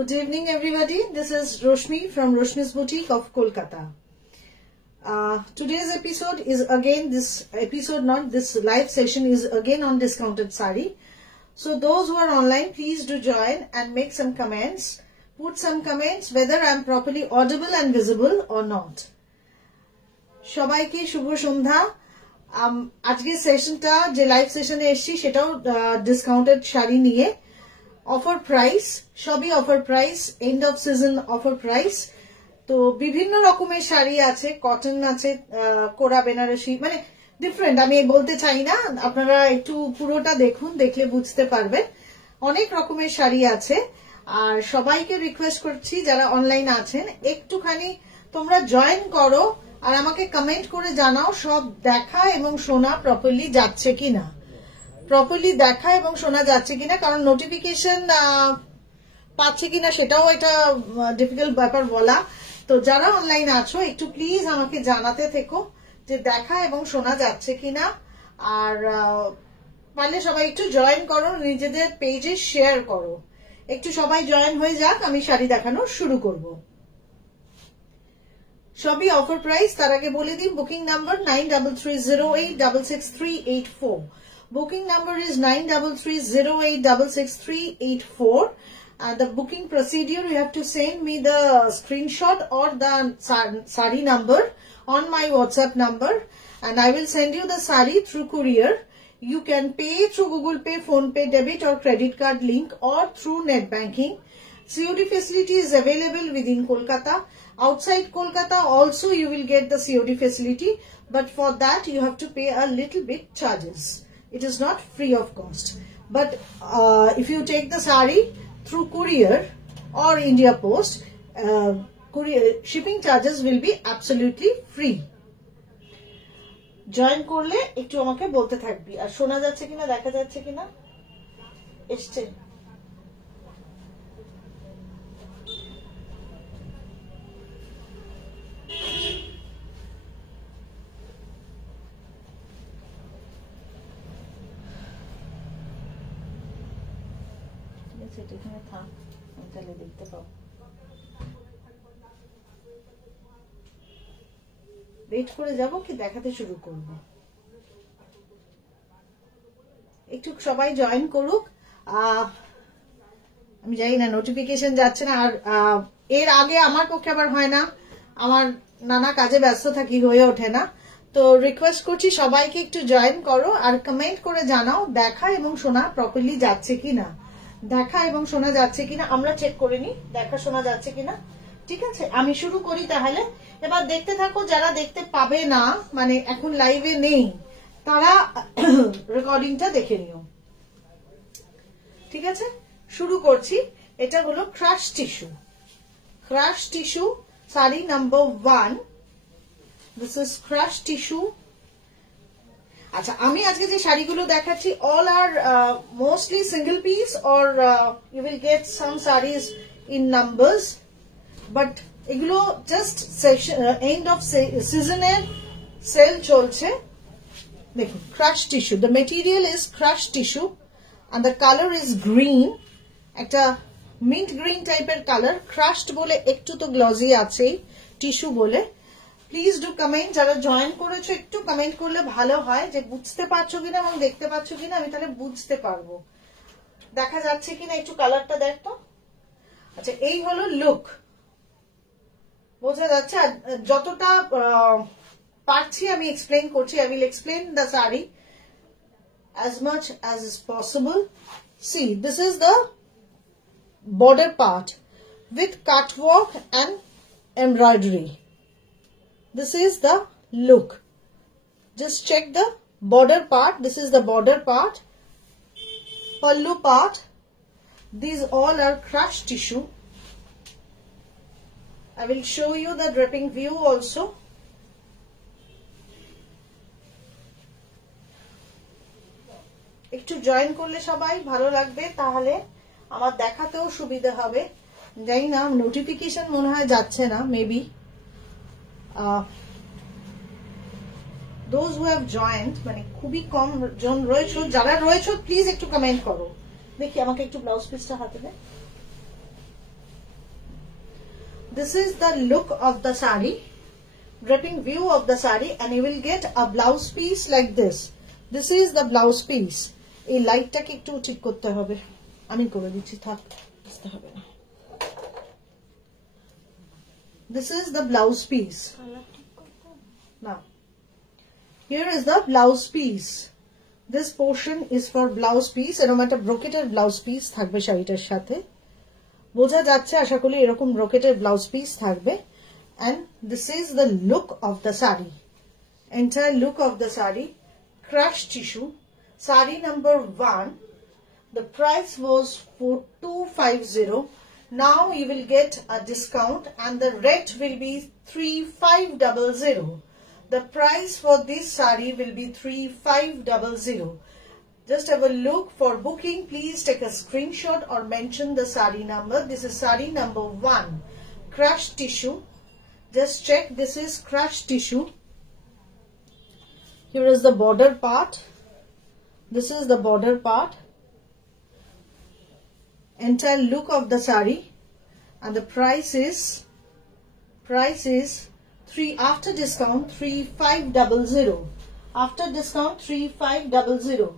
Good evening, everybody. This is Roshmi from Roshmi's Boutique of Kolkata. Today's episode is again this live session is again on discounted sari. So those who are online, please do join and make some comments. Put some comments whether I am properly audible and visible or not. Shobaike Shubho Shondha. আজকে সেশনটা যে লাইভ সেশনে এসেছি সেটাও ডিসকাউন্টেড শাড়ি নিয়ে offer price সবই offer price end off season offer price তো বিভিন্ন রকমের শাড়ি আছে কটন আছে কোরা বেনারসি মানে ডিফারেন্ট আমি বলতে চাই না আপনারা একটু পুরোটা দেখুন দেখলে বুঝতে পারবেন অনেক রকমের শাড়ি আছে আর সবাইকে রিকোয়েস্ট করছি যারা অনলাইন আছেন একটুখানি তোমরা জয়েন করো আর আমাকে কমেন্ট করে জানাও সব দেখা এবং শোনা প্রপারলি যাচ্ছে কিনা প্রপারলি দেখা এবং শোনা যাচ্ছে কিনা কারণ নোটিফিকেশন পাচ্ছে কিনা সেটাও একটা ডিফিকাল্ট ব্যাপার বলা তো যারা অনলাইন আছো একটু প্লিজ আমাকে জানাতে থেকো যে দেখা এবং শোনা যাচ্ছে কিনা আর পারলে সবাই একটু জয়েন করো নিজেদের পেজে শেয়ার করো একটু সবাই জয়েন হয়ে যাক আমি শাড়ি দেখানো শুরু করব সবই অফার প্রাইস তার আগে বলে দিই booking number 9330866384 booking number is 9330866384 the booking procedure you have to send me the screenshot or the sari number on my WhatsApp number and I will send you the sari through courier you can pay through Google Pay Phone Pay debit or credit card link or through net banking COD facility is available within Kolkata. Outside Kolkata also you will get the COD facility but for that you have to pay a little bit charges. It is not free of cost. But if you take the sari through courier or India Post, courier shipping charges will be absolutely free. Join করলে একটু আমাকে বলতে থাকবি আর শোনা যাচ্ছে কিনা দেখা যাচ্ছে কিনা এসছে এখানে থাক আমি তাহলে দেখতে পাবো ওয়েট করে যাব কি দেখাতে শুরু করব একটু সবাই জয়েন করুক আমি জানি না নোটিফিকেশন যাচ্ছে না আর এর আগে আমার পক্ষে আবার হয় না আমার নানা কাজে ব্যস্ত থাকি হয়ে ওঠে না তো রিকোয়েস্ট করছি সবাইকে একটু জয়েন করো আর কমেন্ট করে জানাও দেখা এবং শোনা প্রপারলি যাচ্ছে কিনা দেখা এবং শোনা যাচ্ছে কিনা আমরা চেক করে নি দেখা শোনা যাচ্ছে কিনা ঠিক আছে আমি শুরু করি তাহলে এবার দেখতে থাকো যারা দেখতে পাবে না মানে এখন লাইভে নেই তারা রেকর্ডিংটা দেখে নিও ঠিক আছে শুরু করছি এটা হলো crush tissue sari number 1 this is crush tissue আচ্ছা আমি আজকে যে শাড়িগুলো দেখাচ্ছি all are mostly single piece or you will get some sarees in numbers but এগুলো just end of season এর সেল চলছে দেখুন crush tissue the material is crush tissue and the color is green একটা mint green টাইপের colour crushed বলে একটু তো গ্লসি আছে টিস্যু বলে প্লিজ ডু কমেন্ট যারা জয়েন করেছো একটু কমেন্ট করলে ভালো হয় যে বুঝতে পারছো কিনা এবং দেখতে পাচ্ছো কিনা আমি তাহলে বুঝতে পারবো দেখা যাচ্ছে কিনা একটু কালারটা দেখতো আচ্ছা এই হলো লুক বোঝা যাচ্ছে যতটা পারছি আমি এক্সপ্লেইন করছি I will explain the saree as much as is possible see this is the border part with cut work and embroidery this is the look just check the border part this is the border part pallu part these all are crushed tissue I will show you the dripping view also একটু জয়েন করলে সবাই ভালো লাগবে তাহলে আমার দেখাতেও সুবিধা হবে জানি না নোটিফিকেশন মনে হয় যাচ্ছে না maybe those who have joined মানে খুবই কম জন রয়েছে যারা রয়েছে প্লিজ একটু কমেন্ট করো দেখি আমাকে একটু ব্লাউজ পিসটা হাতে দে This is the look of the sari, draping view of the sari, and you will get a blouse piece like this. This is the blouse piece. এই লাইটটাকে একটু ঠিক করতে হবে, আমি করে দিচ্ছি, থাক বুঝতে হবে না। This is the blouse piece. Now, here is the blouse piece. This portion is for blouse piece. এরকম একটা ব্রোকেটের ব্লাউজ পিস থাকবে শাড়িটার সাথে, বোঝা যাচ্ছে আশা করি এরকম ব্রোকেটের ব্লাউজ পিস থাকবে। And this is the look of the sari, entire look of the sari. Crush tissue, sari number 1. The price was 4250. Now you will get a discount and the rate will be 3500. The price for this sari will be 3500. Just have a look. For booking, please take a screenshot or mention the sari number. This is sari number 1. Crushed tissue. Just check, this is crushed tissue. Here is the border part. This is the border part. Entire look of the sari, and the price is 3 after discount 3500. After discount 3500.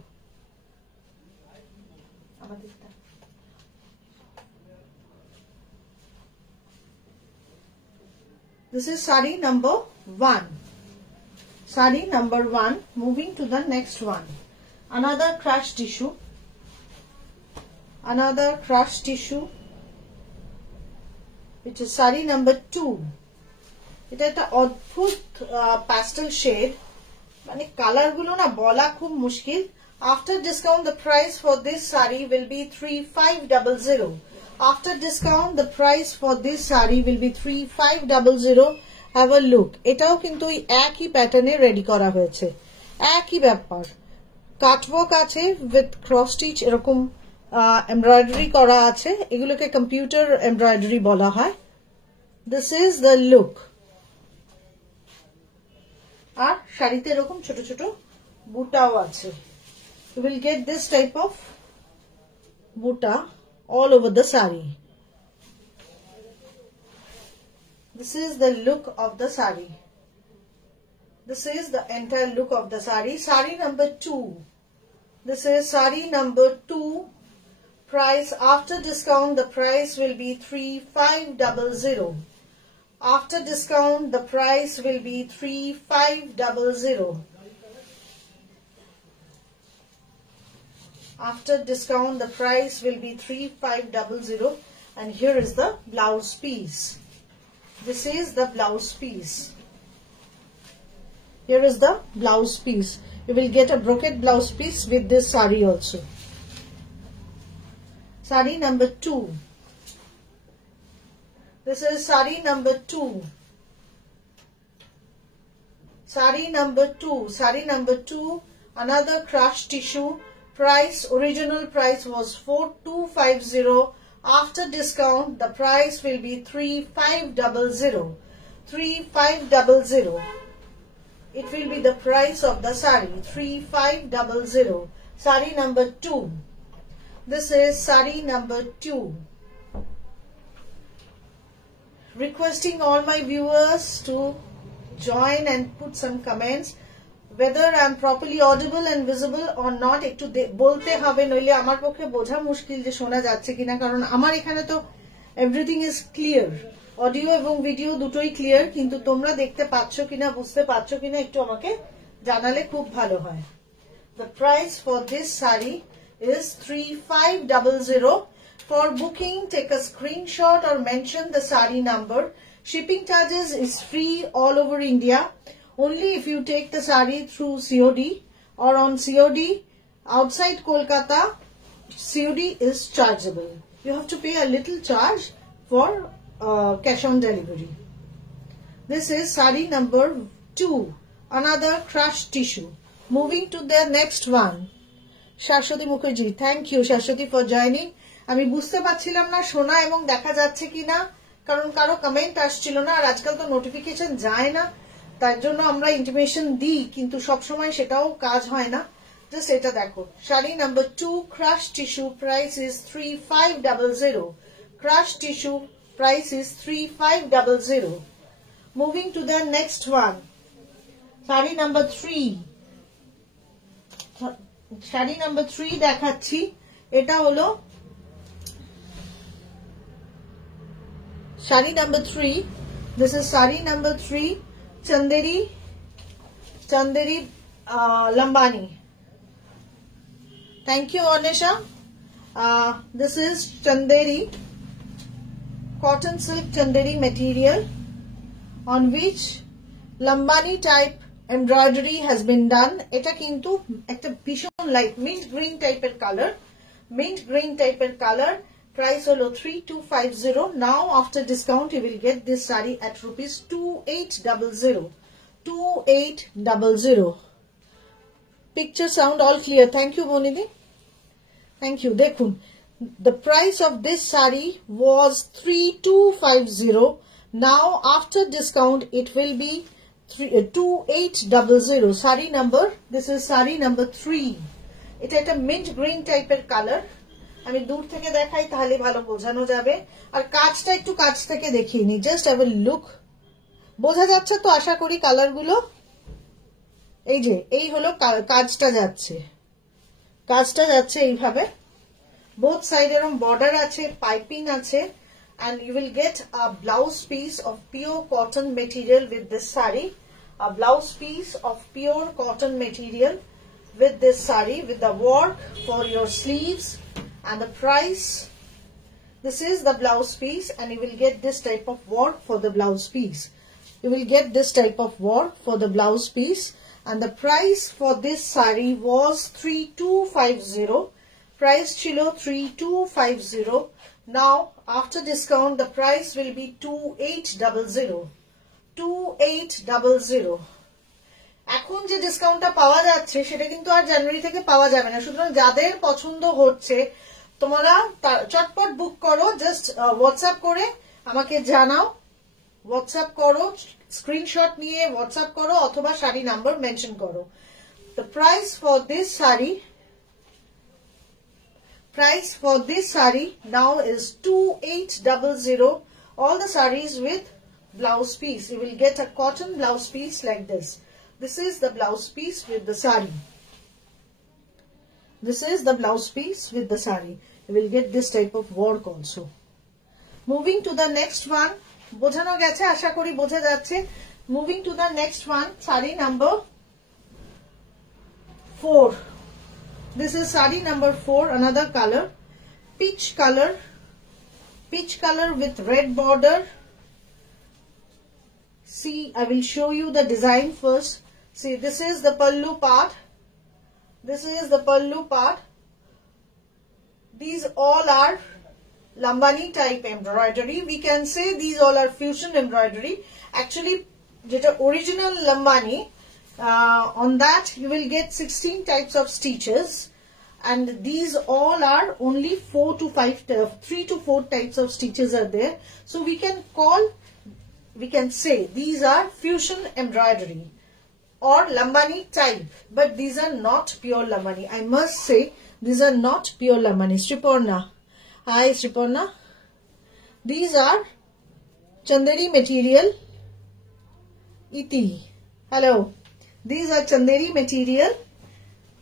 This is sari number 1. Sari number 1. Moving to the next one. Another crushed tissue. Another crushed tissue, which is sari number 2. এটা একটা অদ্ভুত pastel shade, মানে কালার গুলো না বলা খুব মুশকিল। After discount, the price for this sari will be 3500. After discount, the price for this sari will be 3500. Have a look. এটাও কিন্তু এই একই প্যাটার্নে রেডি করা হয়েছে, একই ব্যাপার। কাটওয়ার্ক আছে উইথ ক্রস স্টিচ, এরকম এমব্রয়ডারি করা আছে, এগুলোকে কম্পিউটার এমব্রয়ডারি বলা হয়। This is the look. আর শাড়িতে এরকম ছোট ছোট বুটাও আছে। You will get this type of buta all over the sari. This is the look of the sari. This is the entire look of the sari. Sari number 2. This is sari number 2. Price after discount, the price will be 3500. After discount, the price will be 3500. After discount, the price will be 3500. And here is the blouse piece. This is the blouse piece. Here is the blouse piece. You will get a brocade blouse piece with this sari also. Sari number 2. This is sari number 2. Sari number 2. Sari number 2. Another crushed tissue. Price, original price was 4250. After discount, the price will be 3500. 3500. It will be the price of the sari. 3500. Sari number 2. This is sari number 2. Requesting all my viewers to join and put some comments. Whether I am properly audible and visible or not, একটু বলতে হবে, নইলে আমার পক্ষে বোঝা মুশকিল যে শোনা যাচ্ছে কিনা, কারণ আমার এখানে তো এভরিথিং ইজ ক্লিয়ার, অডিও এবং ভিডিও দুটোই ক্লিয়ার, কিন্তু তোমরা দেখতে পাচ্ছ কিনা, বুঝতে পারছো কিনা একটু আমাকে জানালে খুব ভালো হয়। The price for this sari is 3500. For booking, take a screenshot or mention the sari number. Shipping charges is free all over India. Only if you take the sari through COD or on COD outside Kolkata, COD is chargeable. You have to pay a little charge for cash on delivery. This is sari number 2. Another crushed tissue. Moving to the next one. Shashwati Mukherjee. Thank you Shashwati for joining. আমি বুঝতে পারছিলাম না শোনা এবং দেখা যাচ্ছে কিনা, কারণ কারো কমেন্ট আসছিল না, আর আজকাল তো নোটিফিকেশন যায় না, তার জন্য আমরা ইনফরমেশন দিই কিন্তু সব সময় সেটাও কাজ হয় না। জাস্ট এটা দেখো, sari number 2 crush tissue, price is 3500। Crush tissue Price is 3500. Moving to the next one. Sari number 3. Sari number 3 দেখাচ্ছি। এটা হলো sari number 3. This is sari number 3. Chanderi Lambani. Thank you, Anisha. This is Chanderi cotton silk Chanderi material on which Lambani type embroidery has been done. Eta kintu ekta bishon light mint green type color. Price holo 3250. Now after discount you will get this saree at rupees 2800. 2800. Picture sound all clear. Thank you, Monidi. Thank you. Dekhun, the price of this saree was 3250. Now after discount it will be 2800. Saree number, this is saree number 3. It's at a mint green type of color. আমি দূর থেকে দেখাই তাহলে ভালো বোঝানো যাবে। আর কাজটা একটু কাছ থেকে দেখিয়ে নি, জাস্ট হ্যাভ এ লুক। বোঝা যাচ্ছে তো আশা করি কালারগুলো? এই যে এই হলো কাজটা যাচ্ছে এইভাবে। বোথ সাইড এরকম বর্ডার আছে, পাইপিং আছে, and you will get a blouse piece of pure cotton material with this saree. A blouse piece of pure cotton material with this saree, with the work for your sleeves. And the price, this is the blouse piece, and you will get this type of work for the blouse piece. You will get this type of work for the blouse piece, and the price for this saree was 3250. Price chilo 3250. Now after discount the price will be 2800. 2800. এখন যে ডিসকাউন্টটা পাওয়া যাচ্ছে সেটা কিন্তু আর জানুয়ারি থেকে পাওয়া যাবে না। সুতরাং যাদের পছন্দ হচ্ছে তোমরা চটপট বুক করো, জাস্ট হোয়াটসঅ্যাপ করে আমাকে জানাও, হোয়াটসঅ্যাপ করো, স্ক্রিনশট নিয়ে হোয়াটসঅ্যাপ করো অথবা শাড়ি নাম্বার মেনশন করো। The price for this saree now is 2800. All the sarees with blouse piece. You will get a cotton blouse piece like this. This is the blouse piece with the saree. This is the blouse piece with the saree. You will get this type of work also. Moving to the next one. বোঝানো গেছে, আশা করি বোঝা যাচ্ছে। Moving to the next one. Saree number 4. This is saree number 4. Another color. Peach color with red border. See, I will show you the design first. See, this is the pallu part. This is the pallu part. These all are Lambani type embroidery. We can say these all are fusion embroidery. Actually, the original Lambani, on that you will get 16 types of stitches. And these all are only 3 to 4 types of stitches are there. So we can say these are fusion embroidery or Lambani type, but these are not pure Lambani. I must say these are not pure Lambani. Sriporna, hi Sriporna. These are Chanderi material. Iti, hello. These are Chanderi material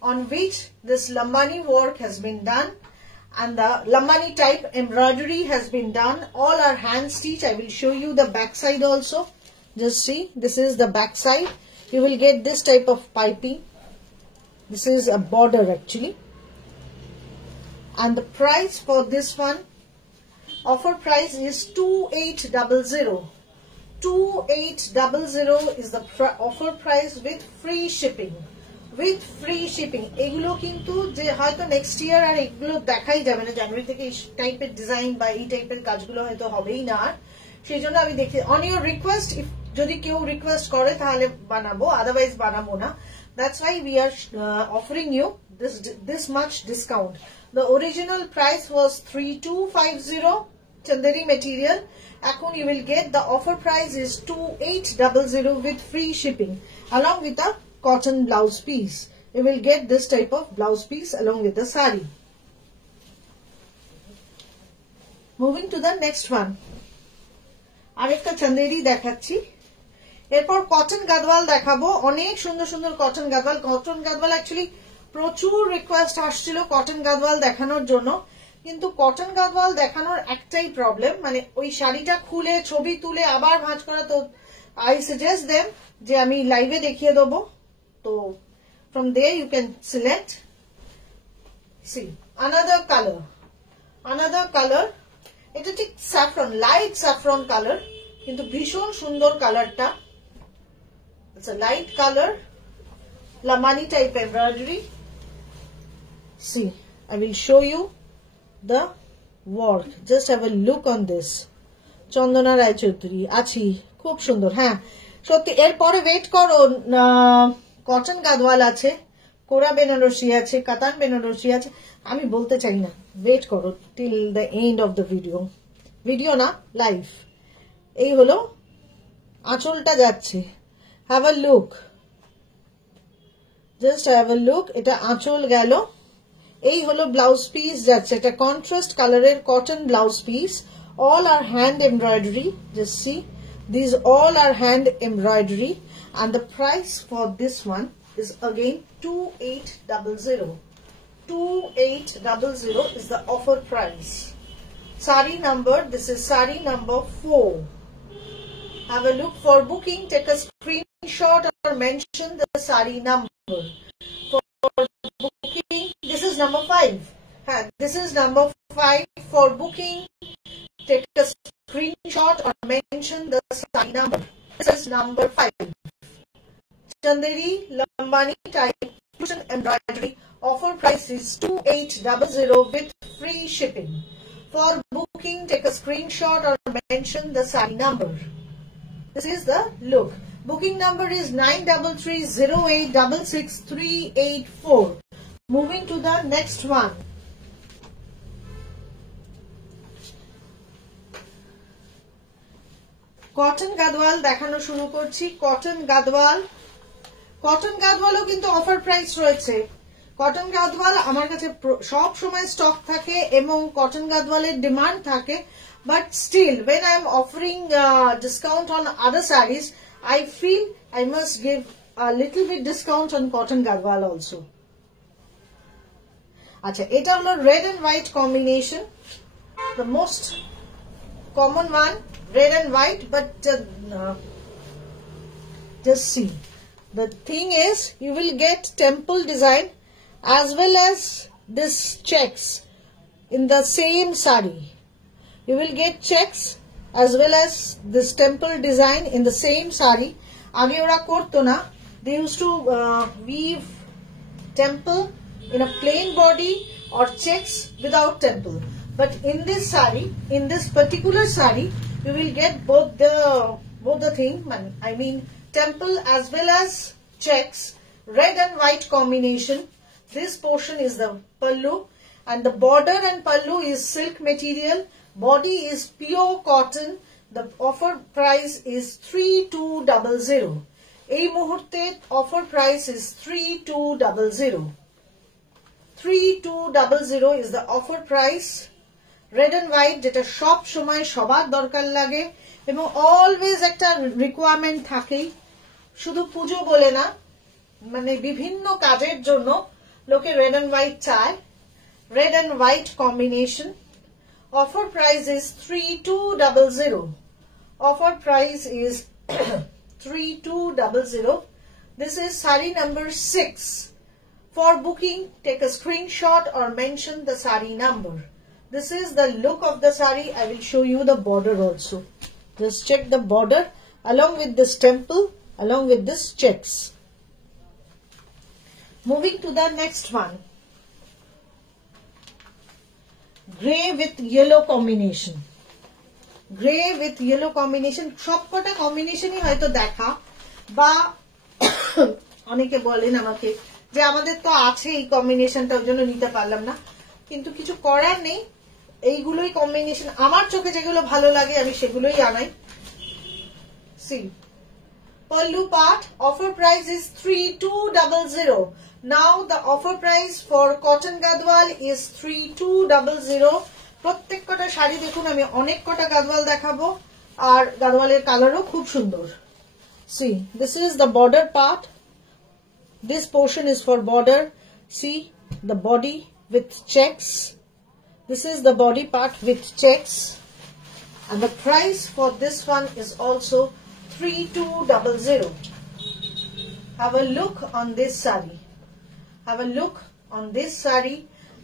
on which this Lambani work has been done, and the Lambani type embroidery has been done. All are hand stitch. I will show you the back side also. Just see, this is the back side. You will get this type of piping. This is a border actually. And the price for this one, offer price is 2800. 2800 is the offer price with free shipping. With free shipping. এগুলো কিন্তু যে হয়তো next year আর এগুলো দেখাই যাবে না, জানুয়ারি থেকে এই টাইপের ডিজাইন বা এই টাইপের কাজগুলো হয়তো হবেই না। সেই জন্য আমি দেখি অন ইউর রিকোয়েস্ট, যদি কেউ রিকোয়েস্ট করে তাহলে বানাবো, আদারওয়াইজ বানাবো না। That's why we are offering you this much discount. The original price was 3250 Chanderi material. এখন you will get the offer price is 2800 with free shipping along with a cotton blouse piece. You will get this type of blouse piece along with the saree. Moving to the next one. আরেকটা চান্দেরি দেখাচ্ছি, এরপর কটন গাদওয়াল দেখাবো। অনেক সুন্দর সুন্দর কটন গাদওয়াল। কটন গাদওয়াল অ্যাকচুয়ালি প্রচুর রিকোয়েস্ট আসছিল কটন গাদওয়াল দেখানোর জন্য, কিন্তু কটন গাদওয়াল দেখানোর একটাই প্রবলেম, মানে ওই শাড়িটা খুলে ছবি তুলে আবার ভাঁজ করা। তো আই সাজেস্ট দেম যে আমি লাইভে দেখিয়ে দেবো। তো from there you can select. See another color, এটা ঠিক saffron, light saffron color, কিন্তু ভীষণ সুন্দর কালারটা। It's a light color, lamani type embroidery. See, I will show you the work. Just have a look on this. চন্দনা রায়চৌধুরী আছি, খুব সুন্দর। হ্যাঁ সত্যি, এরপরে ওয়েট করো, কটন গাদওয়াল আছে, কোরা বেনারসি আছে, কাতান বেনারসি আছে। আমি বলতে চাই না, ওয়েট করো till the end of the video না লাইভ। এই হলো আঁচলটা যাচ্ছে, have a look, just have a look. এটা আঁচল গেল। এই হলো ব্লাউজ পিস যাচ্ছে, এটা কন্ট্রাস্ট কালারের cotton blouse piece. all are hand embroidery, just see, these all are hand embroidery, and the price for this one is again 2800. 2800 is the offer price. Sari number, this is sari number 4. Have a look. For booking, take a screenshot or mention the sari number. For booking, this is number 5. This is number 5. For booking, take a screenshot or mention the sari number. This is number 5. Chanderi Lambani type fusion embroidery. Offer price is 2800 with free shipping. For booking, take a screenshot or mention the sari number. This is the look. Booking number is 9330866384. Moving to the next one. Cotton Gadwal দেখানো শুরু করছি। Cotton গাদওয়ালও কিন্তু offer price রয়েছে। Cotton Gadwal আমার কাছে সব সময় স্টক থাকে এবং কটন গাদওয়ালের ডিমান্ড থাকে, but still when I am offering discount on other sarees, I feel I must give a little bit discount on cotton gadwal also. আচ্ছা, এটা হলো red and white combination, the most common one, red and white, but just see, the thing is you will get temple design as well as this checks in the same sari. You will get checks as well as this temple design in the same sari. Age ora korto na, they used to weave temple in a plain body or checks without temple. But in this sari, in this particular sari, you will get both the thing. I mean temple as well as checks, red and white combination. This portion is the pallu, and the border and pallu is silk material. Body is pure cotton. The offer price is 3200. এই মুহূর্তে offer price is 3200. 3200 is the offer price. Red and white, যেটা সব সময় সবার দরকার লাগে এবং অলওয়েজ একটা রিকোয়ারমেন্ট থাকেই, শুধু পুজো বলে না, মানে বিভিন্ন কাজের জন্য লোকে রেড এন্ড হোয়াইট চায়। Red and white combination. Offer price is 3200. Offer price is 3200. This is sari number 6. For booking, take a screenshot or mention the sari number. This is the look of the sari. I will show you the border also. Just check the border along with this temple, along with this checks. Moving to the next one. Grey with yellow combination. Grey with yellow combination. সবকটা কম্বিনেশনই হয়তো দেখা, বা অনেকে বলেন আমাকে যে আমাদের তো আছে এই কম্বিনেশনটা, ওই জন্য নিতে পারলাম না, কিন্তু কিছু করার নেই। এইগুলোই কম্বিনেশন, আমার চোখে যেগুলো ভালো লাগে আমি সেগুলোই আনাই। See, pallu part, offer price is 3200. Now the offer price for cotton gadwal is 3200. প্রত্যেক কটা শাড়ি দেখুন, আমি অনেক কটা গাদওয়াল দেখাবো, আর গাদওয়ালের কালারও খুব সুন্দর। See, this is the border part. This portion is for border. See the body with checks. This is the body part with checks. And the price for this one is also 3200. Have a look on this sari. Have a look on this sari,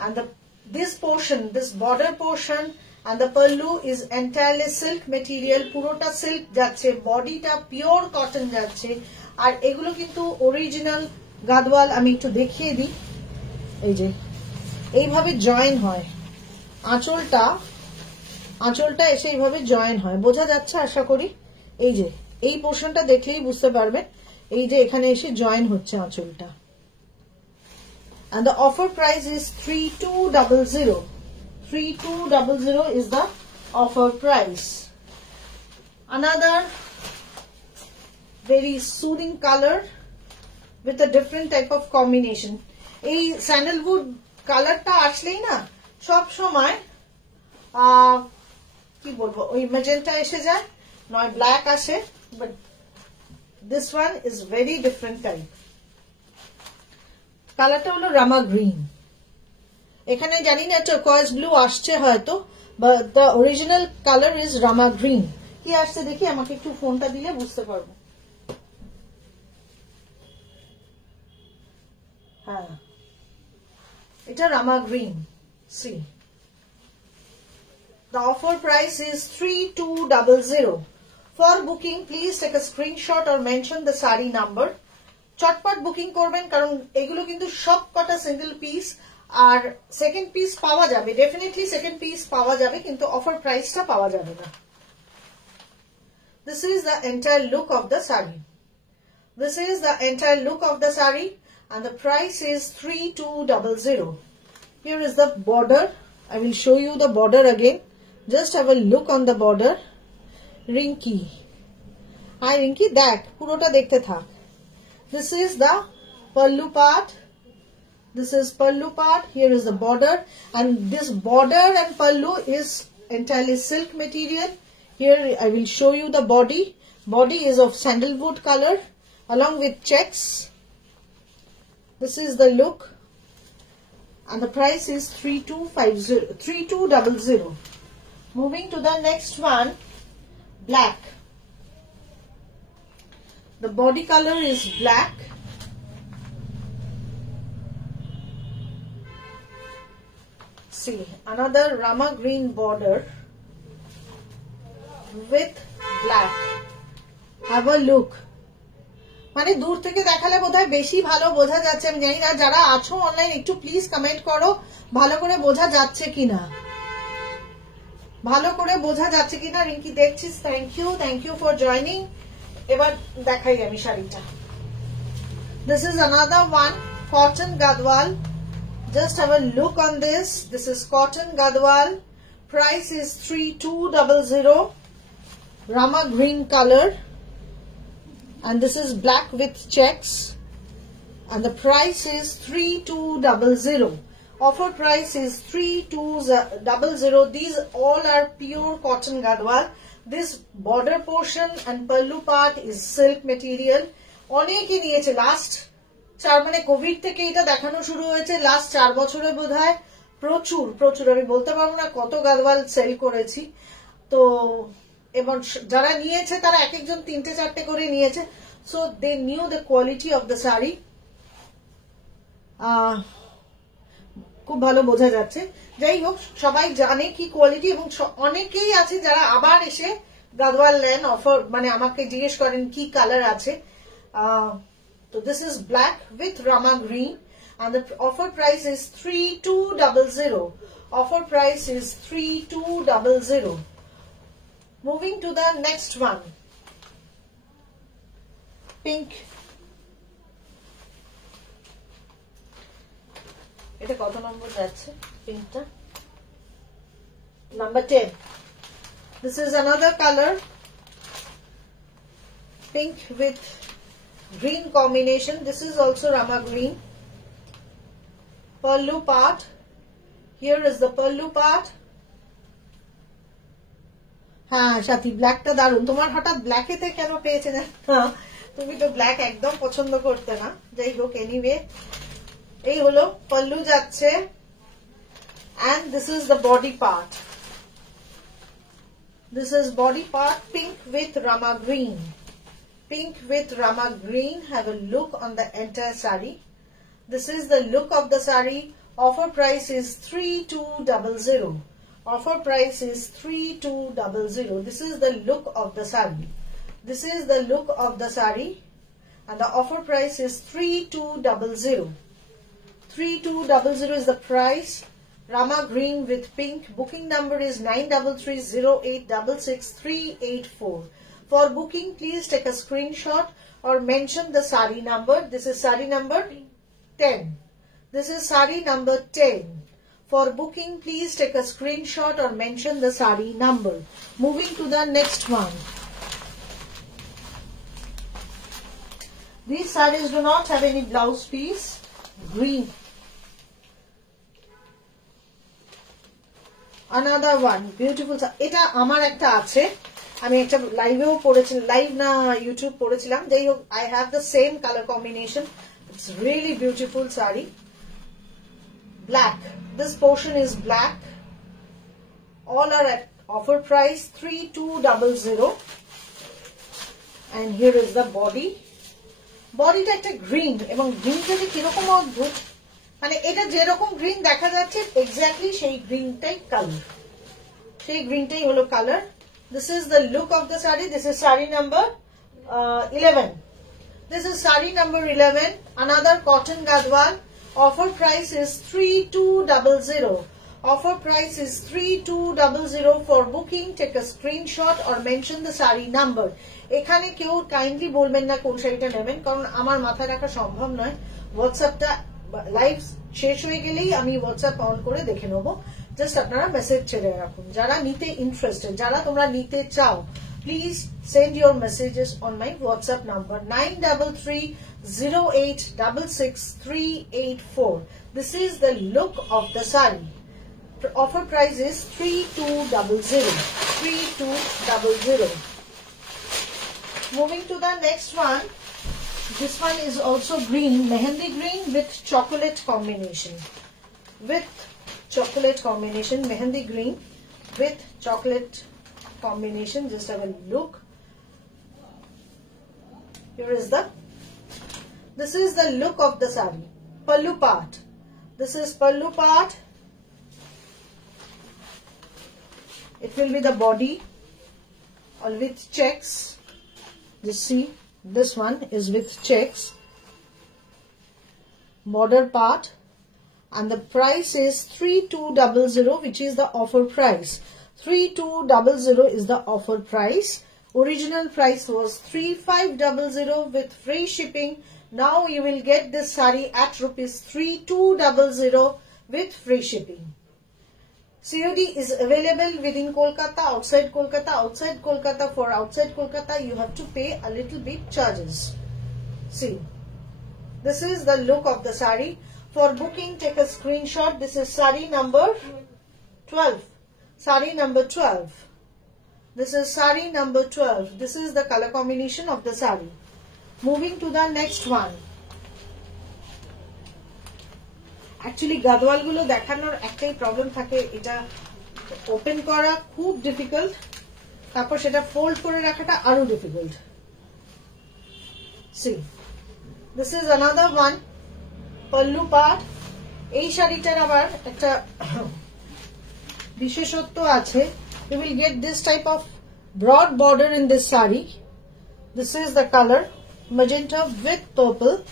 and this portion, this border portion, and the pallu is entirely silk material. Purota silk jacche, body ta pure cotton jacche, আর এগুলো কিন্তু অরিজিনাল গাদওয়াল। আমি একটু দেখিয়ে দিই, এই যে এইভাবে জয়েন হয়, আঁচলটা এসে এইভাবে জয়েন হয়, বোঝা যাচ্ছে আশা করি। এই যে এই পোর্শনটা দেখলেই বুঝতে পারবেন, এই যে এখানে এসে জয়েন হচ্ছে আঁচলটা। And the offer price is 3200. 3200 is the offer price. Another very soothing color with a different type of combination. এই স্যান্ডেলউড কালারটা আসলেই না সব সময় কি বলবো, ওই ম্যাজেন্টা এসে যায়, নয় ব্ল্যাক আসে, but this one is very different type. কালারটা হলো রামা গ্রিন, এখানে জানি না টার্কোয়েজ ব্লু আসছে হয়তো, but the original colour is রামা গ্রিন। কি আসছে দেখি, আমাকে একটু ফোনটা দিলে বুঝতে পারবো। হ্যাঁ, এটা rama green. See, the offer price is 3200. For booking, please take a screenshot or mention the sari number. চটপট বুকিং করবেন, কারণ এগুলো কিন্তু সব কটা সিঙ্গেল পিস, আর সেকেন্ড পিস পাওয়া যাবে, ডেফিনেটলি সেকেন্ড পিস পাওয়া যাবে, কিন্তু অফার প্রাইসটা পাওয়া যাবে না। This is the entire look of the sari. This is the entire look of the sari, and the price is 3200. Here is the border. I will show you the border again. Just have a look on the border. Rinky. Hi Rinky, দেখ, পুরোটা দেখতে থাক। This is the pallu part. This is pallu part. Here is the border, and this border and pallu is entirely silk material. Here I will show you the body. Body is of sandalwood color along with checks. This is the look, and the price is 3200. Moving to the next one, black. The body color is black. See, another Rama green border with black. Have a look. মানে দূর থেকে দেখালে বোধহয় বেশি ভালো বোঝা যাচ্ছে, আমি জানি না, যারা আছো অনলাইন একটু প্লিজ কমেন্ট করো ভালো করে বোঝা যাচ্ছে কিনা, ভালো করে বোঝা যাচ্ছে কিনা। রিঙ্কি দেখছিস, থ্যাংক ইউ ফর জয়নিং। এবার দেখাই আমি শাড়িটা। This is another one, cotton gadwal. Just have a look on this. This is cotton gadwal. Price is 3200. Rama green color, and this is black with checks, and the price is 3200. Offer price is 3200. These all are pure cotton gadwal. This border portion and pallu part is silk material. অনেকে নিয়েছে লাস্ট 4, মানে কোভিড থেকে এটা দেখানো শুরু হয়েছে, লাস্ট 4 বছরে বোধহয় প্রচুর আমি বলতে পারবো না কত গাদওয়াল সেল করেছি। তো এবং যারা নিয়েছে তারা এক একজন 3-4টে করে নিয়েছে, so they knew the quality of the sari. খুব ভালো বোঝা যাচ্ছে। যাই হোক, সবাই জানে কি কোয়ালিটি, এবং অনেকেই আছে যারা আবার এসে গাদওয়াল নেন অফার, মানে আমাকে জিজ্ঞেস করেন কি কালার আছে। So this is black with Rama green, and the offer price is 3200. Offer price is 3200. Moving to the next one, pink. এটা কত নম্বর যাচ্ছে পিঙ্কটা? Number 10. This is another color, pink with green combination. This is also Rama green. Pallu part. Here is the pallu part. হ্যাঁ সাথী, ব্ল্যাকটা দারুন। তোমার হঠাৎ ব্ল্যাকেতে কেন পেয়েছে না? তুমি তো ব্ল্যাক একদম পছন্দ করতে না। যাই হোক, এনিওয়ে এই হলো পাল্লু যাচ্ছে, and this is the body part. This is body part, pink with Rama green. Pink with Rama green. Have a look on the entire saree. This is the look of the saree. Offer price is 3200. Offer price is 3200. This is the look of the saree. This is the look of the saree, and the offer price is 3200. 3200 is the price. Rama green with pink. Booking number is 9330866384. For booking, please take a screenshot or mention the saree number. This is saree number 10. This is saree number 10. For booking, please take a screenshot or mention the saree number. Moving to the next one. These sarees do not have any blouse piece. Green. Another one. Beautiful. এটা আমার একটা আছে, আমি একটা লাইভেও পড়েছিলাম, লাইভ না ইউটিউব পড়েছিলাম। যাই হোক, I have the same color combination. It's really beautiful saree. Black. This portion is black. All are at offer price 3200. And here is the body. বডিটা একটা গ্রিন, এবং গ্রিনটাতে কিরকম অদ্ভুত, মানে এটা যেরকম গ্রিন দেখা যাচ্ছে এক্স্যাক্টলি সেই গ্রিনটাই কালার, সেই গ্রিনটাই হলো colour. This is the look of the saree. This is saree number 11. This is saree number 11. Another cotton gadwal. Offer price is 3200. Offer price is 3200. For booking, take a screenshot or mention the saree number. এখানে কেউ কাইন্ডলি বলবেন না কোন শাড়িটা নেবেন, কারণ আমার মাথায় রাখা সম্ভব নয়। হোয়াটসঅ্যাপটা লাইভ শেষ হয়ে গেলেই আমি হোয়াটসঅ্যাপ অন করে দেখে নেবো। জাস্ট আপনারা মেসেজ ছেড়ে রাখুন। যারা নিতে ইন্টারেস্টেড, যারা তোমরা নিতে চাও, please send your messages on my WhatsApp number 9330866384. This is the look of the saree. Offer price is 3200. 3200. Moving to the next one. This one is also green, mehendi green with chocolate combination. With chocolate combination, mehendi green with chocolate combination. Just have a look. Here is the, this is the look of the saree. Pallu part. This is pallu part. It will be the body, all with checks. Just see, this one is with checks. Border part, and the price is 3200, which is the offer price. 3200 is the offer price. Original price was 3500 with free shipping. Now you will get this saree at rupees 3200 with free shipping. COD is available within Kolkata, outside Kolkata. Outside Kolkata, for outside Kolkata, you have to pay a little bit charges. See, this is the look of the saree. For booking, take a screenshot. This is saree number 12. Saree number 12. This is saree number 12. This is the color combination of the saree. Moving to the next one. Actually, gadwal gulo dekhanor ektai problem thake, eta open kora khub difficult, tarpor seta fold kore rakhata aro difficult. See, this is another one, pallu part. Ei sharitar abar ekta bisheshotto ache. You will get this type of broad border in this saree. This is the color, magenta with purple.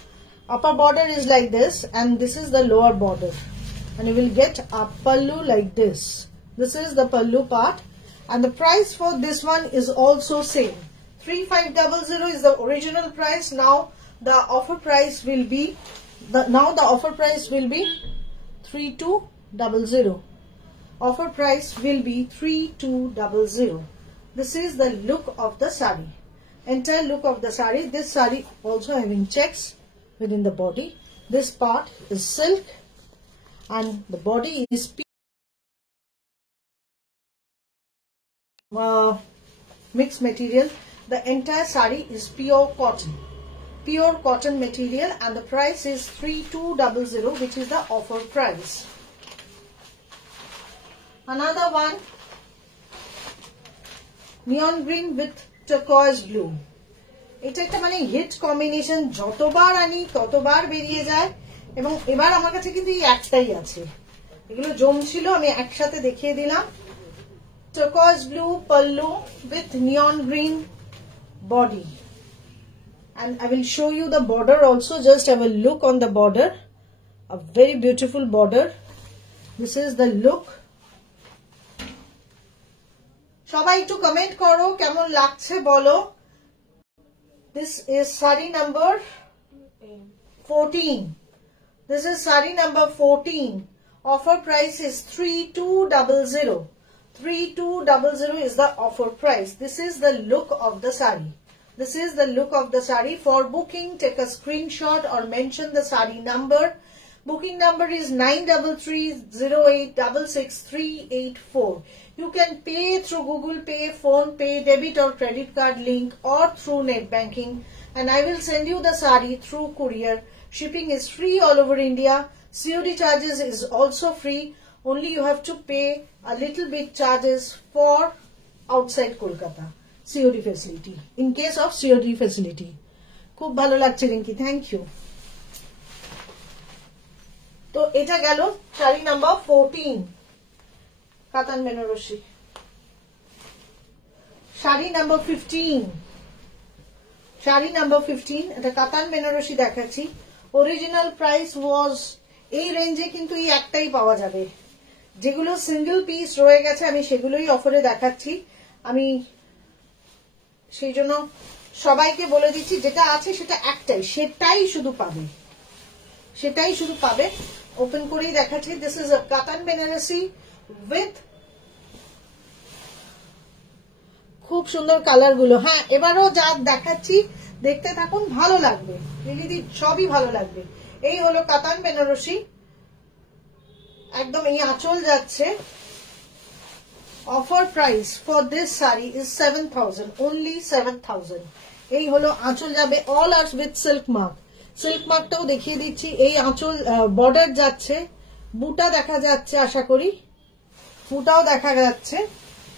Upper border is like this, and this is the lower border, and you will get a pallu like this. This is the pallu part, and the price for this one is also same. 3500 is the original price. Now the offer price will be 3200. Offer price will be 3200. This is the look of the saree. Entire look of the saree. This saree also having checks within the body. This part is silk, and the body is mixed material. The entire sari is pure cotton material, and the price is 3200, which is the offer price. Another one, neon green with turquoise blue. এটা একটা মানে hit combination, যতবার আনি ততবার বেরিয়ে যায়, এবং এবার আমার কাছে কিন্তু এই একটাই আছে। এগুলো জমছিল, আমি একসাথে দেখিয়ে দিলাম। turquoise blue pallu with neon green body, and I will show you the border also. Just have a look on the border, a very beautiful border. This is the look. সবাই একটু কমেন্ট করো কেমন লাগছে বলো। This is sari number 14. This is sari number 14. Offer price is 3200. 3200 is the offer price. This is the look of the sari. This is the look of the sari. For booking, take a screenshot or mention the sari number. Booking number is 9330866384. You can pay through Google Pay, Phone Pay, debit or credit card link, or through net banking, and I will send you the sari through courier. Shipping is free all over India. COD charges is also free. Only you have to pay a little bit charges for outside Kolkata COD facility. In case of COD facility. খুব ভালো লাগছে Rinki, thank you. তো এটা গেল শাড়ি নাম্বার 14, কাতান বেনারসি। শাড়ি নাম্বার 15, শাড়ি নাম্বার 15, এটা কাতান বেনারসি দেখাচ্ছি। অরিজিনাল প্রাইস ওয়াজ, এই রেঞ্জে কিন্তু এই একটাই পাওয়া যাবে। যেগুলো সিঙ্গেল পিস রয়ে গেছে আমি সেগুলোই অফারে দেখাচ্ছি। আমি সেই জন্য সবাইকে বলে দিচ্ছি, যেটা আছে সেটা একটাই, সেটাই শুধু পাবে, সেটাই শুধু পাবে। ওপেন করেই দেখাচ্ছি। দিস ইজ আ কাতান বেনারসি উইথ খুব সুন্দর কালার গুলো। হ্যাঁ, এবারও যা দেখাচ্ছি দেখতে থাকুন, ভালো লাগবে, রিলি সবই ভালো লাগবে। এই হলো কাতান বেনারসি, একদম এই আঁচল যাচ্ছে। Offer price for this sari is 7000, only 7000। এই হলো আঁচল যাবে, অল আর উইথ সিল্ক মার্ক। সিল্ক মার্কটাও দেখিয়ে দিচ্ছি। এই আঁচল বর্ডার যাচ্ছে, বুটা দেখা যাচ্ছে, আশা করি বুটাও দেখা যাচ্ছে।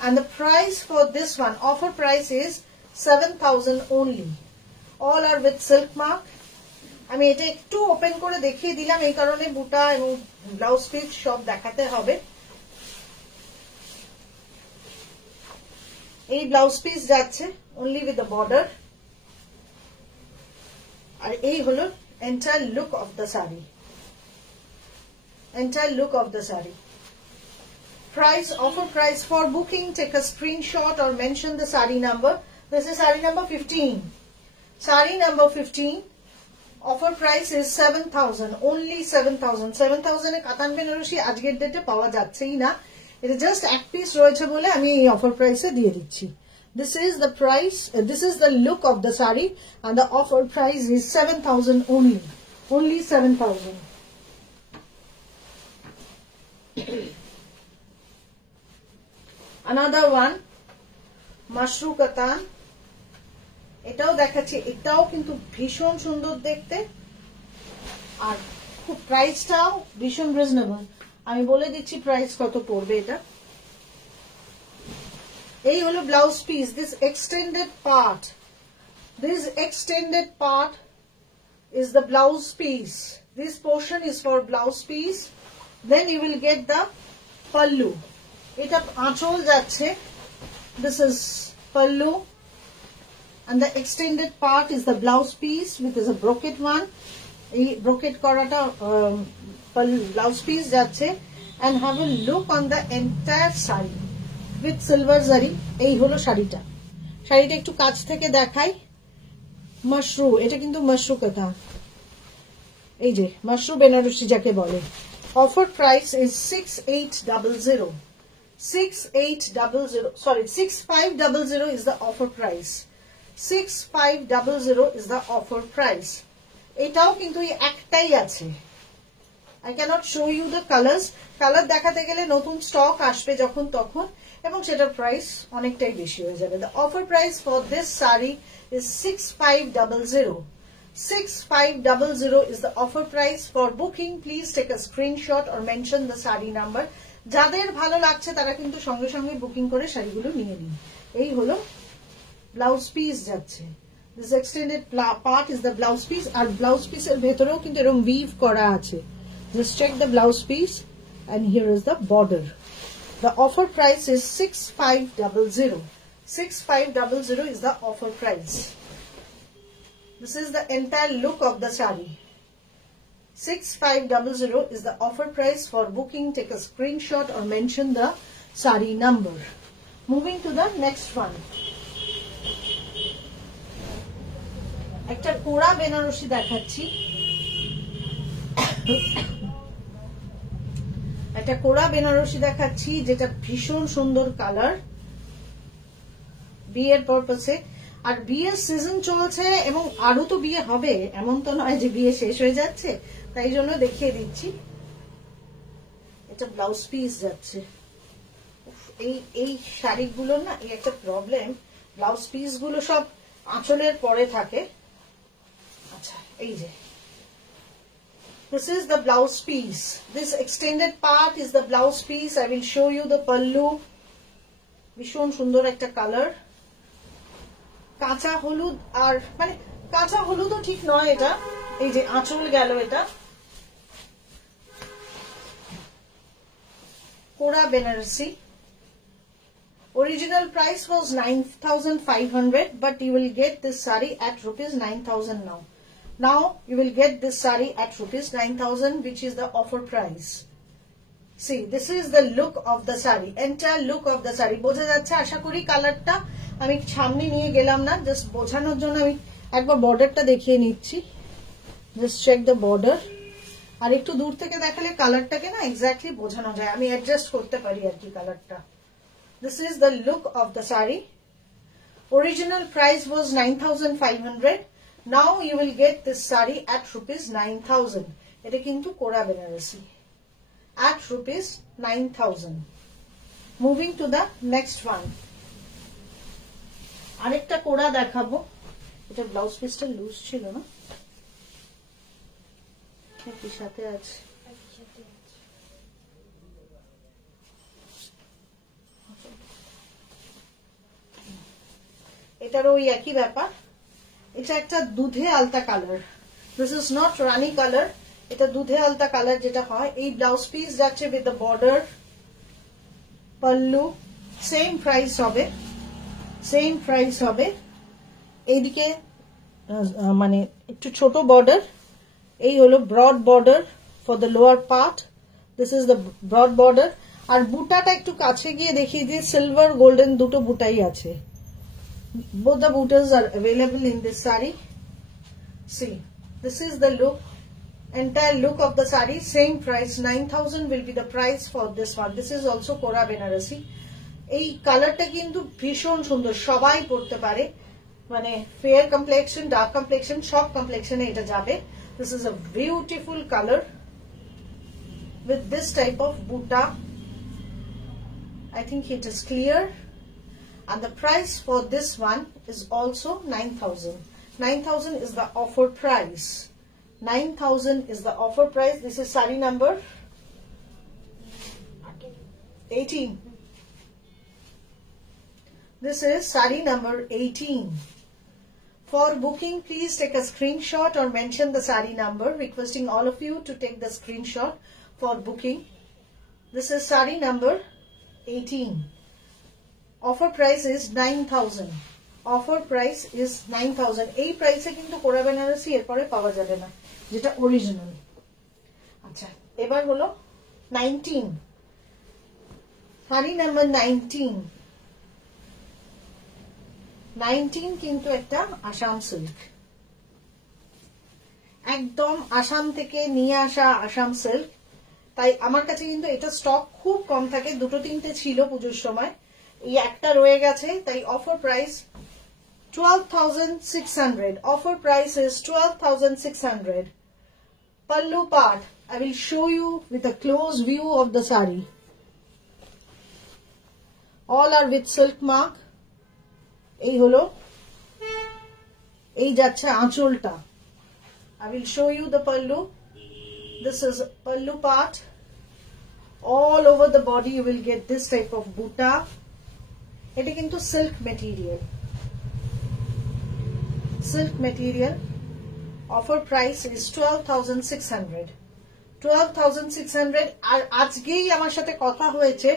and the price for this one, offer price is 7000 only. all are with silk mark. আমি এটা একটু ওপেন করে দেখিয়ে দিলাম, এই কারণে বুটা এবং ব্লাউজ পিস সব দেখাতে হবে। এই ব্লাউজ পিস যাচ্ছে only with the border, আর এই হলো entire look of the saree, entire look of the saree. Price, offer price for booking, take a screenshot or mention the saree number. This is saree number 15. Saree number 15. Offer price is 7000, only 7000. 7000 এ কাতান বেনারসি আজকের ডেটে পাওয়া যাচ্ছেই না। এটা জাস্ট এক পিস রয়েছে বলে আমি এই অফার প্রাইসে দিয়ে দিচ্ছি। This is the price, this is the look of the saree, and the offer price is 7000 only. Only 7000. Another one, Mashru কাতান। এটাও দেখাচ্ছি, এটাও কিন্তু ভীষণ সুন্দর দেখতে, আর খুব প্রাইসটাও ভীষণ রিজনেবল। আমি বলে দিচ্ছি প্রাইস কত পড়বে এটা। এই হলো blouse piece, this extended part, this extended part is the blouse piece. This portion is for blouse piece. Then you will get the pallu. এটা আঁচল যাচ্ছে, this is pallu, and the extended part is the blouse piece, which is a brocade one. এই brocade করাটা blouse piece যাচ্ছে, and have a look on the entire saree with silver zari. এই হলো শাড়িটা। শাড়িটা একটু কাছ থেকে দেখাই। মাশরু, এটা কিন্তু মাশরু কাতান, এই যে মাশরু বেনারসি যাকে বলে। অফার প্রাইস ইজ 6800, 6800, sorry 6500 is the offer price, 6500 is the offer price. এটাও কিন্তু একটাই আছে। I cannot show you the colors. Colour দেখাতে গেলে নতুন স্টক আসবে যখন তখন, এবং সেটার প্রাইস অনেকটাই বেশি হয়ে যাবে। The offer price for this saree is 6500. 6500 is the offer price. For booking, please take a screenshot or mention the saree number. যাদের ভালো লাগছে তারা কিন্তু সঙ্গে সঙ্গে বুকিং করে শাড়িগুলো নিয়ে নিন। এই হলো ব্লাউজ পিস যাচ্ছে। This extended part is the blouse piece, আর ব্লাউজ পিসের ভেতরেও কিন্তু এরকম weave করা আছে। Just check the blouse piece and here is the border. The offer price is 6500. 6500 is the offer price. This is the entire look of the saree. 6500 is the offer price. For booking, take a screenshot or mention the saree number. Moving to the next one. একটা কোরা বেনারসি দেখাচ্ছি। একটা কোরা বেনারসি দেখাচ্ছি যেটা ভীষণ সুন্দর কালার, বিয়ের পারপাসে। আর বিয়ের সিজন চলছে এবং আরো তো বিয়ে হবে, এমন তো নয় যে বিয়ে শেষ হয়ে যাচ্ছে, তাই জন্য দেখিয়ে দিচ্ছি। এটা ব্লাউজ পিস যাচ্ছে। এই শাড়িগুলোর না এই একটা প্রবলেম, ব্লাউজ পিস গুলো সব আঁচলের পরে থাকে। আচ্ছা, এই যে this is the blouse piece. This extended part is the blouse piece. I will show you the pallu. ভীষণ সুন্দর একটা কালার, কাঁচা হলুদ। আর মানে কাঁচা হলুদও ঠিক নয় এটা, এই যে আঁচল গেল। এটা কোরা Banarasi. Original price was 9500, but you will get this saree at rupees 9000 now. Now you will get this saree at rupees 9000, which is the offer price. See, this is the look of the saree, entire look of the saree. বোঝা যাচ্ছে আশা করি কালারটা। আমি সামনে নিয়ে গেলাম না, জাস্ট বোঝানোর জন্য আমি একবার বর্ডারটা দেখিয়ে নিচ্ছি। Just check the border. আর একটু দূর থেকে দেখালে কালারটাকে না এক্স্যাক্টলি বোঝানো যায়, আমি অ্যাডজাস্ট করতে পারি আর কি কালারটা। This is the look of the saree. Original price was 9500. Now you will get this saree at rupees 9000. এটা কিন্তু কোরা Banarasi at rupees 9000. Moving to the next one. আরেকটা কোরা দেখাবো। এটা ব্লাউজ পিসটা লুজ ছিল না, কি সাথে আছে? এটারও ওই একই ব্যাপার। এটা একটা দুধে আলতা colour. This is not rani colour, এটা দুধে আলতা কালার যেটা হয়। এই ব্লাউজ পিস যাচ্ছে with the border, pallu. Same price হবে, সেম প্রাইস হবে। এইদিকে মানে একটু ছোট বর্ডার, এই হলো broad border for the lower part. This is the broad border. আর বুটাটা একটু কাছে গিয়ে দেখিয়ে দিয়ে সিলভার গোল্ডেন দুটো বুটাই আছে। Both the bootas are available in this saree. See, this is the look, entire look of the saree. Same price, 9000 will be the price for this one. This is also Kora Benarasi. এই কালারটা কিন্তু ভীষণ সুন্দর, সবাই পরতে পারে, মানে fair complexion, dark complexion, সব কমপ্লেক্সনে এটা যাবে। This is a beautiful color with this type of buta. I think it is clear. And the price for this one is also 9000. 9000 is the offer price. 9000 is the offer price. This is saree number 18. This is saree number 18. For booking, please take a screenshot or mention the saree number. Requesting all of you to take the screenshot for booking. This is saree number 18. Offer price is 9000. Offer price is 9000. এই প্রাইসে কিন্তু কোরা বেনারসি এরপরে পাওয়া যাবে না, যেটা অরিজিনাল। আচ্ছা, এবার হলো 19, শাড়ি নাম্বার 19। 19 কিন্তু একটা আসাম সিল্ক, একদম আসাম থেকে নিয়ে আসা আসাম সিল্ক। তাই আমার কাছে কিন্তু এটা স্টক খুব কম থাকে, দুটো তিনটে ছিল পুজোর সময়, এই একটা রয়ে গেছে। তাই offer price 12,600. Offer price is 12,600. Pallu part, I will show you with a close view of the saree. all are with silk mark. এই হলো, এই যাচ্ছে আঁচলটা। I will show you the pallu. This is pallu part. All over the body you will get this type of buta. এটা কিন্তু silk material. Silk material. Offer price is 12,600. 12,600 আর আজকেই আমার সাথে কথা হয়েছে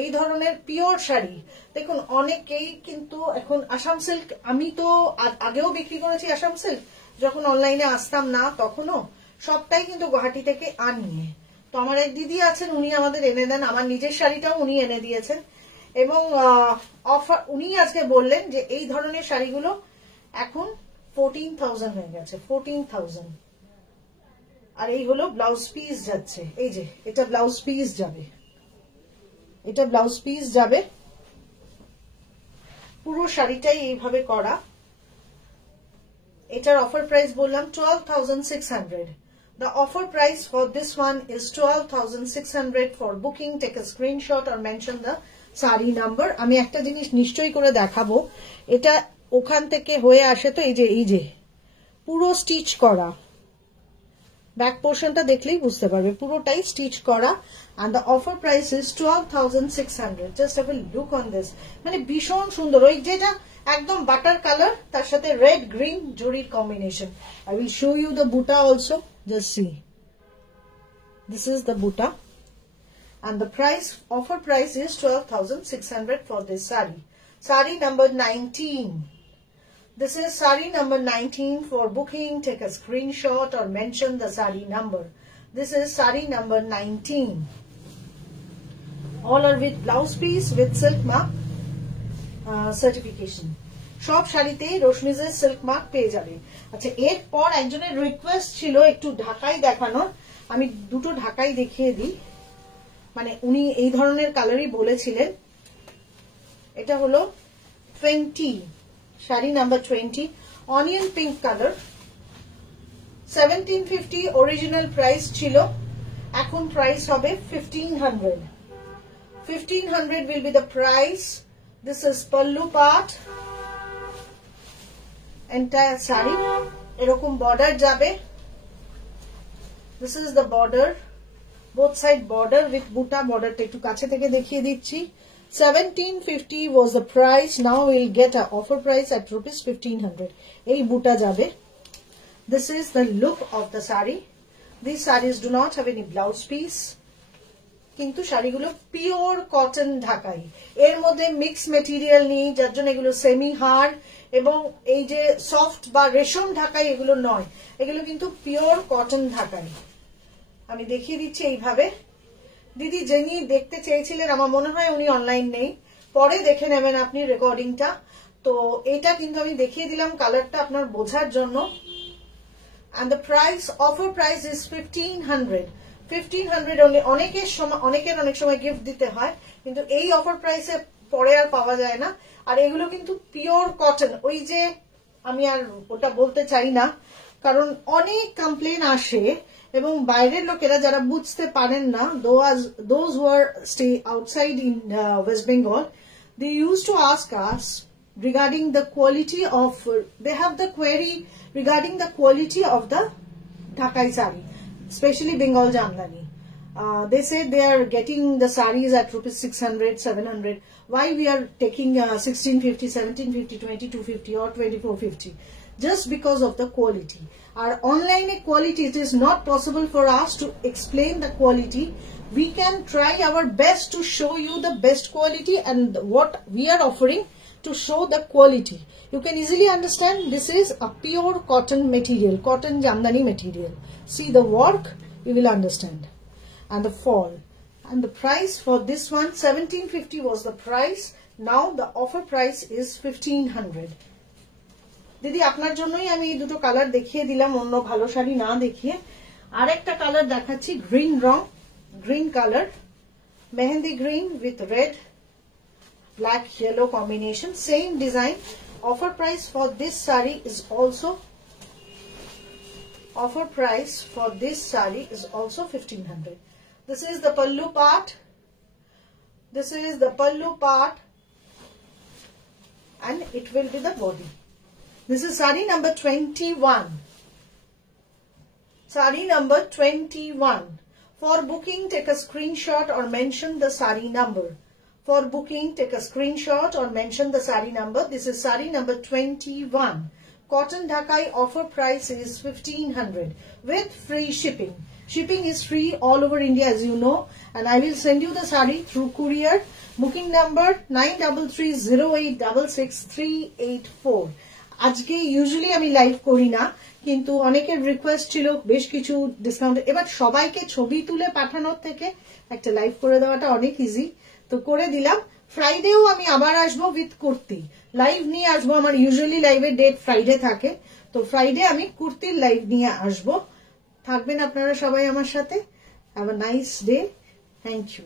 এই ধরনের পিওর শাড়ি। দেখুন অনেকেই কিন্তু এখন আসাম সিল্ক, আমি তো আগেও বিক্রি করেছি আসাম সিল্ক, যখন অনলাইনে আসতাম না তখনও সবটাই কিন্তু গুয়াহাটি থেকে আনিয়ে। তো আমার এক দিদি আছেন, উনি আমাদের এনে দেন, আমার নিজের শাড়িটাও উনি এনে দিয়েছেন। এবং অফার উনি আজকে বললেন যে এই ধরনের শাড়িগুলো এখন 14,000 হয়ে গেছে, 14,000। আর এই হলো ব্লাউজ পিস যাচ্ছে, এই যে এটা ব্লাউজ পিস যাবে, এটা ব্লাউজ পিস যাবে। পুরো শাড়িটাই এইভাবে করা। এটার অফার প্রাইস বললাম 12,600. The offer price for this one is 12,600. For booking, take a screenshot or mention the sari number. আমি একটা জিনিস নিশ্চয়ই করে দেখাবো, এটা ওখান থেকে হয়ে আসে, তো এই যে পুরো স্টিচ করা, ব্যাক পোর্শনটা দেখলেই বুঝতে পারবে পুরোটাই স্টিচ করা। and the offer price is 12,600. just have a look on this, মানে ভীষণ সুন্দর, ওই যেটা একদম বাটার কালার তার সাথে রেড গ্রিন জরির combination. I will show you the buta also, just see, this is the buta and the price, offer price is 12,600 for this sari. Sari number 19. This is sari number 19. For booking, take a screenshot or mention the sari number. This is sari number 19. All are with blouse piece with silk mark certification. সব শাড়িতে রশ্মিজের silk mark পেয়ে যাবে। আচ্ছা, এরপর একজনের রিকোয়েস্ট ছিল একটু ঢাকাই দেখানোর, আমি দুটো ঢাকাই দেখিয়ে দিই, মানে উনি এই ধরনের কালারই বলেছিলেন। এটা হলো 20, শাড়ি নাম্বার 20, onion pink colour, 1750 original price ছিল, এখন প্রাইস হবে 1500. 1500 will be the price. This is pallu part, entire saree এরকম বর্ডার যাবে। This is the border, both side border with buta, বর্ডারটা একটু কাছে থেকে দেখিয়ে দিচ্ছি। 1750 was the price, now we'll get a offer price at rupees 1500. এই বুটা যাবে। This is the look of the saree. These sarees do not have any blouse piece, কিন্তু শাড়িগুলো পিওর কটন ঢাকাই, এর মধ্যে মিক্স মেটেরিয়াল নেই, যার জন্য এগুলো সেমি হার্ড এবং এই যে সফট বা রেশম ঢাকাই এগুলো নয়, এগুলো কিন্তু পিওর কটন ঢাকাই। আমি দেখিয়ে দিচ্ছি এইভাবে। দিদি যিনি দেখতে চেয়েছিলেন আমার মনে হয় উনি অনলাইন নেই, পরে দেখে নেবেন আপনি রেকর্ডিংটা। তো এটা কিন্তু আমি দেখিয়ে দিলাম কালারটা আপনার বোঝার জন্য। and the price, offer price is 1500. 1500 only. অনেকের অনেক সময় গিফট দিতে হয়, কিন্তু এই অফার প্রাইসে পরে আর পাওয়া যায় না। আর এগুলো কিন্তু পিওর কটন, ওই যে আমি আর ওটা বলতে চাই না, কারণ অনেক কমপ্লেন আসে এবং বাইরের লোকেরা যারা বুঝতে পারেন না, those who are stay outside in West Bengal, they used to ask us regarding the quality of, they have the query regarding the quality of the Dhakai sari, especially Bengal Jamdani. They say they are getting the saris at rupees 600, 700. Why we are taking 1650, 1750, 2250 or 2450? Just because of the quality. Our online quality, it is not possible for us to explain the quality. We can try our best to show you the best quality and what we are offering to show the quality. You can easily understand this is a pure cotton material, cotton Jamdani material. See the work, you will understand. And the fall. And the price for this one, 1750 was the price. Now the offer price is 1500. দিদি আপনার জন্যই আমি এই দুটো কালার দেখিয়ে দিলাম, অন্য ভালো শাড়ি না দেখিয়ে। আরেকটা কালার দেখাচ্ছি, গ্রিন রং, green colour, mehndi green with red, black yellow combination, same design. Offer price for this saree is also, offer price for this saree is also 1500. This is the pallu part. This is the pallu part and it will be the body. This is sari number 21. Sari number 21. For booking, take a screenshot or mention the sari number. For booking, take a screenshot or mention the sari number. This is sari number 21. Cotton Dhakai offer price is 1500 with free shipping. Shipping is free all over India, as you know, and I will send you the sari through courier. Booking number 9330866384. আজকে ইউজুয়ালি আমি লাইভ করি না, কিন্তু অনেকের রিকোয়েস্ট ছিল বেশ কিছু ডিসকাউন্ট। এবার সবাইকে ছবি তুলে পাঠানোর থেকে একটা লাইভ করে দেওয়াটা অনেক ইজি, তো করে দিলাম। ফ্রাইডেও আমি আবার আসবো উইথ কুর্তি লাইভ নিয়ে আসবো। আমার ইউজুয়ালি লাইভের ডেট ফ্রাইডে থাকে, তো ফ্রাইডে আমি কুর্তির লাইভ নিয়ে আসবো। থাকবেন আপনারা সবাই আমার সাথে। Have a nice day. Thank you.